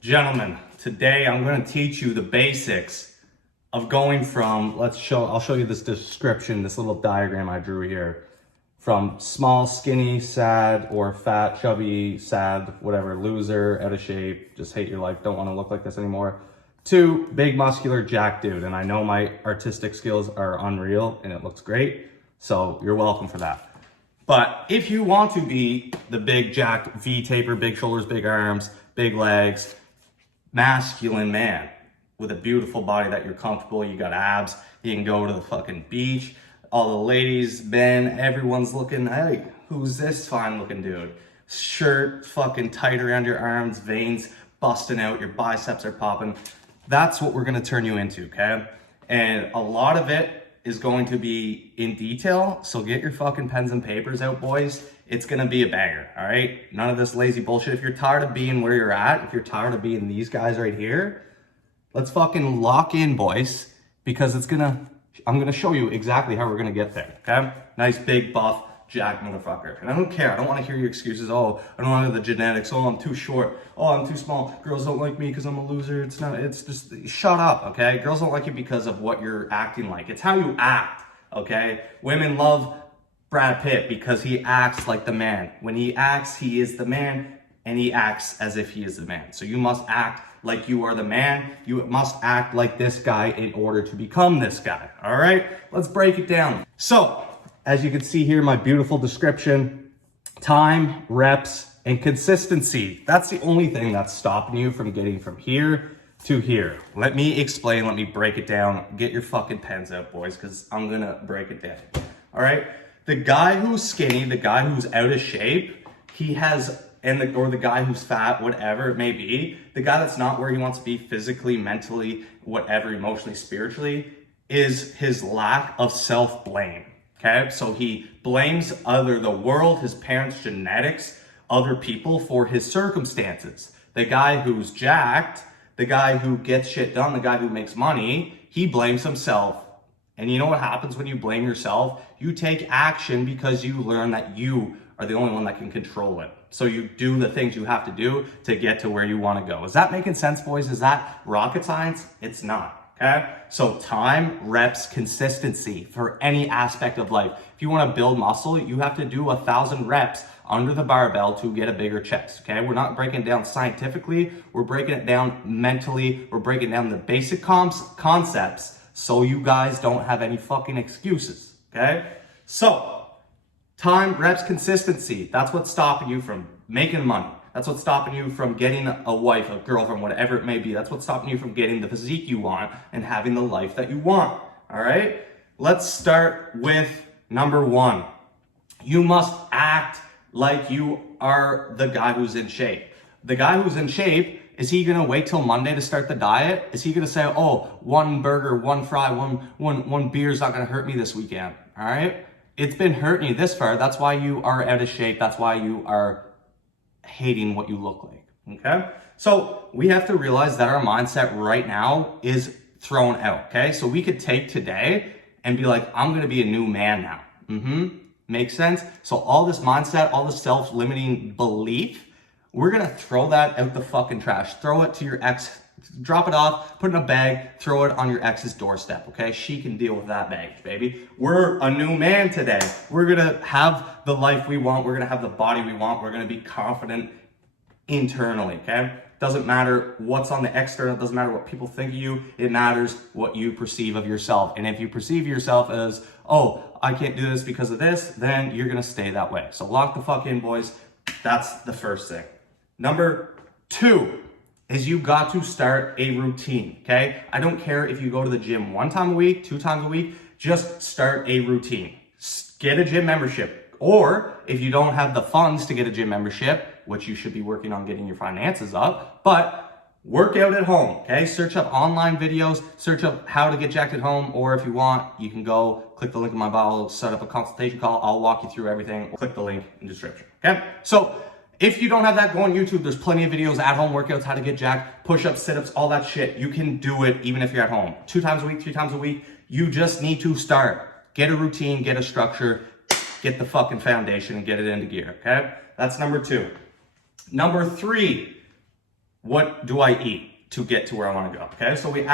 Gentlemen, today I'm going to teach you the basics of going from, I'll show you this description, this little diagram I drew here. From small, skinny, sad, or fat, chubby, sad, whatever, loser, out of shape, just hate your life, don't want to look like this anymore, to big, muscular, jacked dude. And I know my artistic skills are unreal and it looks great, so you're welcome for that. But if you want to be the big, jacked, V-taper, big shoulders, big arms, big legs, masculine man with a beautiful body that you're comfortable, you got abs, you can go to the fucking beach, all the ladies, men, everyone's looking, hey, who's this fine looking dude? Shirt fucking tight around your arms, veins busting out, your biceps are popping. That's what we're gonna turn you into, okay? And a lot of it is going to be in detail, so get your fucking pens and papers out, boys. It's gonna be a banger, all right? None of this lazy bullshit. If you're tired of being where you're at, if you're tired of being these guys right here, let's fucking lock in, boys, because I'm gonna show you exactly how we're gonna get there, okay? Nice, big, buff, jacked motherfucker. And I don't care, I don't wanna hear your excuses. Oh, I don't have the genetics. Oh, I'm too short. Oh, I'm too small. Girls don't like me because I'm a loser. It's just, shut up, okay? Girls don't like you because of what you're acting like. It's how you act, okay? Women love Brad Pitt because he acts like the man. When he acts, he is the man, and he acts as if he is the man. So you must act like you are the man. You must act like this guy in order to become this guy, all right? Let's break it down. So, as you can see here, my beautiful description, time, reps, and consistency. That's the only thing that's stopping you from getting from here to here. Let me explain, let me break it down. Get your fucking pens out, boys, because I'm gonna break it down, all right? The guy who's skinny, the guy who's out of shape, or the guy who's fat, whatever it may be, the guy that's not where he wants to be physically, mentally, whatever, emotionally, spiritually, is his lack of self-blame, okay? So he blames the world, his parents, genetics, other people for his circumstances. The guy who's jacked, the guy who gets shit done, the guy who makes money, he blames himself. And you know what happens when you blame yourself? You take action because you learn that you are the only one that can control it. So you do the things you have to do to get to where you want to go. Is that making sense, boys? Is that rocket science? It's not, okay? So time, reps, consistency for any aspect of life. If you want to build muscle, you have to do 1,000 reps under the barbell to get a bigger chest, okay? We're not breaking it down scientifically. We're breaking it down mentally. We're breaking down the basic concepts so you guys don't have any fucking excuses, okay? So, time, reps, consistency. That's what's stopping you from making money. That's what's stopping you from getting a wife, a girlfriend, whatever it may be. That's what's stopping you from getting the physique you want and having the life that you want, all right? Let's start with number one. You must act like you are the guy who's in shape. The guy who's in shape, is he gonna wait till Monday to start the diet? Is he gonna say, oh, one burger, one fry, one beer is not gonna hurt me this weekend, all right? It's been hurting you this far. That's why you are out of shape. That's why you are hating what you look like, okay? So we have to realize that our mindset right now is thrown out, okay? So we could take today and be like, I'm gonna be a new man now. Makes sense? So all this mindset, all this self-limiting belief, we're gonna throw that out the fucking trash. Throw it to your ex, drop it off, put it in a bag, throw it on your ex's doorstep, okay? She can deal with that baggage, baby. We're a new man today. We're gonna have the life we want. We're gonna have the body we want. We're gonna be confident internally, okay? Doesn't matter what's on the external, doesn't matter what people think of you, it matters what you perceive of yourself. And if you perceive yourself as, oh, I can't do this because of this, then you're gonna stay that way. So lock the fuck in, boys. That's the first thing. Number two is you got to start a routine, okay? I don't care if you go to the gym 1 time a week, 2 times a week, just start a routine. Get a gym membership. Or if you don't have the funds to get a gym membership, which you should be working on getting your finances up, but work out at home, okay? Search up online videos, search up how to get jacked at home, or if you want, you can go click the link in my bio, set up a consultation call. I'll walk you through everything. Click the link in the description, okay? So if you don't have that, go on YouTube. There's plenty of videos, at-home workouts, how to get jacked, push-ups, sit-ups, all that shit. You can do it even if you're at home. 2 times a week, 3 times a week. You just need to start. Get a routine, get a structure, get the fucking foundation and get it into gear, okay? That's number 2. Number 3, what do I eat to get to where I want to go? Okay, so we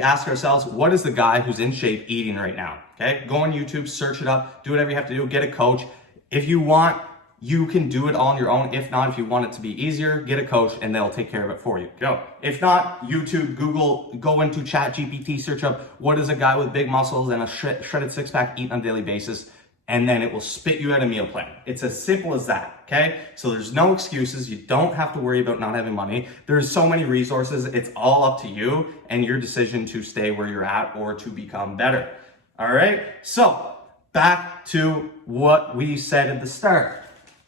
ask ourselves, what is the guy who's in shape eating right now? Okay, go on YouTube, search it up, do whatever you have to do, get a coach. If you want, you can do it all on your own. If not, if you want it to be easier, get a coach and they'll take care of it for you. Go. If not, YouTube, Google, go into ChatGPT, search up what is a guy with big muscles and a shredded six-pack eat on a daily basis, and then it will spit you out a meal plan. It's as simple as that, okay? So there's no excuses. You don't have to worry about not having money. There's so many resources. It's all up to you and your decision to stay where you're at or to become better. All right? So back to what we said at the start.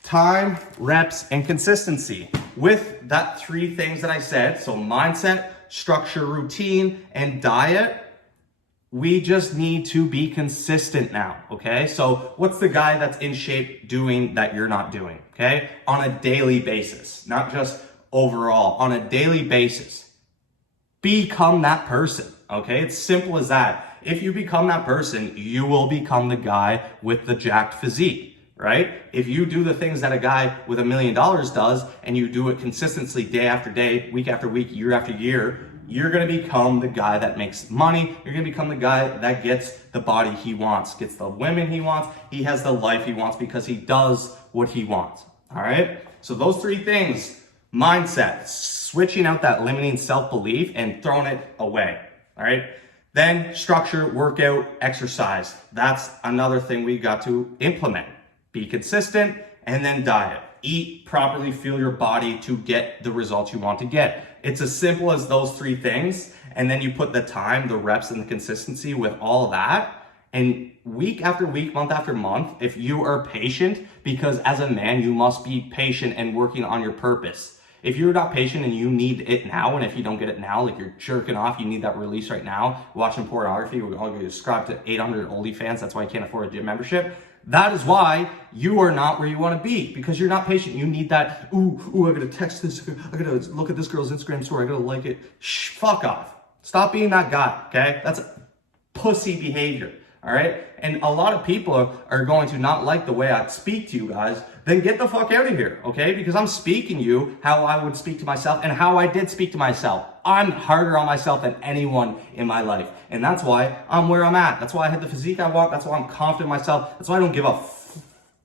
Time, reps, and consistency. With that 3 things that I said, so mindset, structure, routine, and diet, we just need to be consistent now, okay? So what's the guy that's in shape doing that you're not doing, okay? On a daily basis, not just overall, on a daily basis. Become that person, okay? It's simple as that. If you become that person, you will become the guy with the jacked physique. Right? If you do the things that a guy with $1 million does and you do it consistently day after day, week after week, year after year, you're going to become the guy that makes money. You're going to become the guy that gets the body he wants, gets the women he wants. He has the life he wants because he does what he wants. All right? So those 3 things, mindset, switching out that limiting self-belief and throwing it away. All right? Then structure, workout, exercise. That's another thing we got to implement. Be consistent, and then diet. Eat properly, fuel your body to get the results you want to get. It's as simple as those 3 things, and then you put the time, the reps, and the consistency with all of that, and week after week, month after month, if you are patient, because as a man, you must be patient and working on your purpose. If you're not patient and you need it now, and if you don't get it now, like you're jerking off, you need that release right now, watching pornography, we're all going to subscribe to 800 OnlyFans, that's why you can't afford a gym membership. That is why you are not where you want to be, because you're not patient. You need that, ooh, I gotta text this, I gotta look at this girl's Instagram story, I gotta like it. Shh, fuck off. Stop being that guy, okay? That's pussy behavior, all right? And a lot of people are going to not like the way I speak to you guys. Then get the fuck out of here, okay? Because I'm speaking you how I would speak to myself and how I did speak to myself. I'm harder on myself than anyone in my life. And that's why I'm where I'm at. That's why I had the physique I want. That's why I'm confident in myself. That's why I don't give a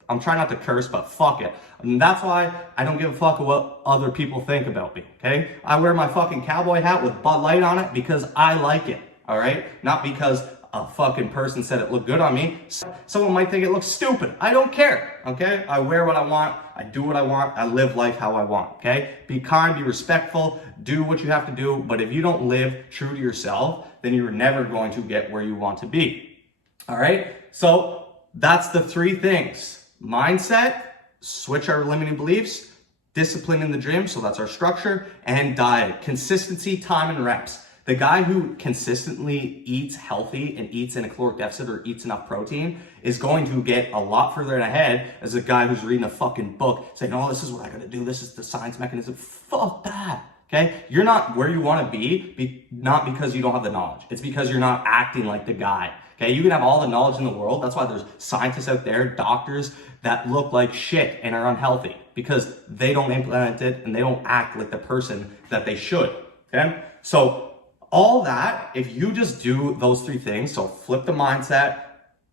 I'm trying not to curse, but fuck it. And that's why I don't give a fuck what other people think about me, okay? I wear my fucking cowboy hat with Bud Light on it because I like it, all right? Not because a fucking person said it looked good on me. Someone might think it looks stupid. I don't care, okay? I wear what I want. I do what I want. I live life how I want, okay? Be kind, be respectful, do what you have to do. But if you don't live true to yourself, then you're never going to get where you want to be, all right? So that's the 3 things. Mindset, switch our limiting beliefs, discipline in the gym, so that's our structure, and diet, consistency, time, and reps. The guy who consistently eats healthy and eats in a caloric deficit or eats enough protein is going to get a lot further ahead as a guy who's reading a fucking book saying, oh, this is what I gotta do. This is the science mechanism. Fuck that, okay? You're not where you wanna be not because you don't have the knowledge. It's because you're not acting like the guy, okay? You can have all the knowledge in the world. That's why there's scientists out there, doctors that look like shit and are unhealthy because they don't implement it and they don't act like the person that they should, okay? So all that, if you just do those 3 things, so flip the mindset,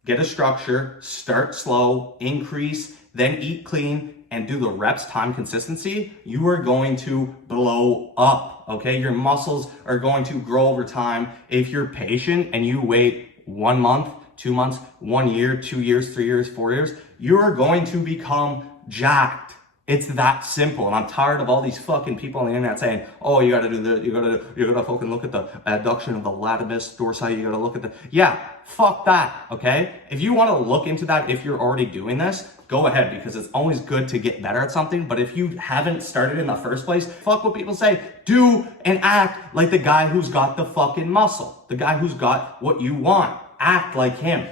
get a structure, start slow, increase, then eat clean, and do the reps, time, consistency, you are going to blow up, okay? Your muscles are going to grow over time. If you're patient and you wait 1 month, 2 months, 1 year, 2 years, 3 years, 4 years, you are going to become jacked. It's that simple. And I'm tired of all these fucking people on the internet saying, oh, you gotta do this, you gotta fucking look at the adduction of the latissimus dorsi, you gotta look at the, yeah, fuck that, okay? If you wanna look into that, if you're already doing this, go ahead, because it's always good to get better at something. But if you haven't started in the first place, fuck what people say. Do and act like the guy who's got the fucking muscle, the guy who's got what you want. Act like him.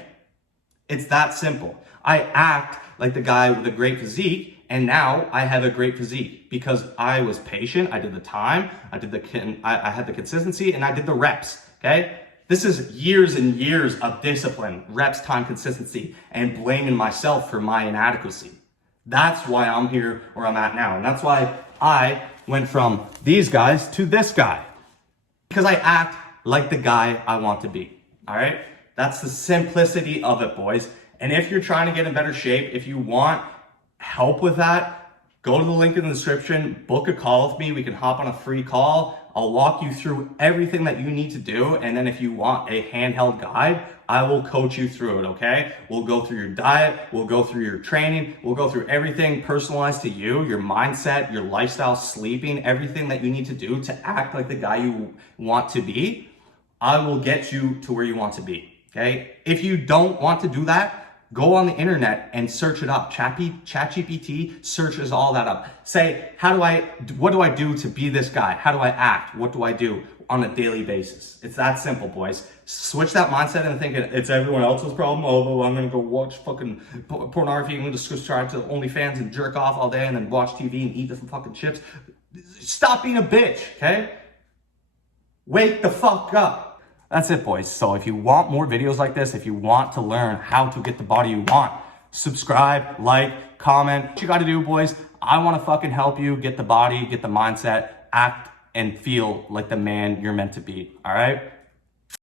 It's that simple. I act like the guy with a great physique, and now I have a great physique because I was patient. I did the time, I had the consistency, and I did the reps, okay? This is years and years of discipline, reps, time, consistency, and blaming myself for my inadequacy. That's why I'm here where I'm at now. And that's why I went from these guys to this guy. Because I act like the guy I want to be, all right? That's the simplicity of it, boys. And if you're trying to get in better shape, if you want help with that, go to the link in the description, book a call with me. We can hop on a free call. I'll walk you through everything that you need to do. And then if you want a handheld guide, I will coach you through it, okay? We'll go through your diet, we'll go through your training, we'll go through everything personalized to you, your mindset, your lifestyle, sleeping, everything that you need to do to act like the guy you want to be. I will get you to where you want to be, okay? If you don't want to do that, go on the internet and search it up. ChatGPT searches all that up. Say, what do I do to be this guy? How do I act? What do I do on a daily basis? It's that simple, boys. Switch that mindset and thinking it's everyone else's problem. Although I'm gonna go watch fucking pornography, I'm gonna subscribe to OnlyFans and jerk off all day and then watch TV and eat the fucking chips. Stop being a bitch, okay? Wake the fuck up. That's it, boys. So if you want more videos like this, if you want to learn how to get the body you want, subscribe, like, comment. What you got to do, boys, I want to fucking help you get the body, get the mindset, act, and feel like the man you're meant to be. All right?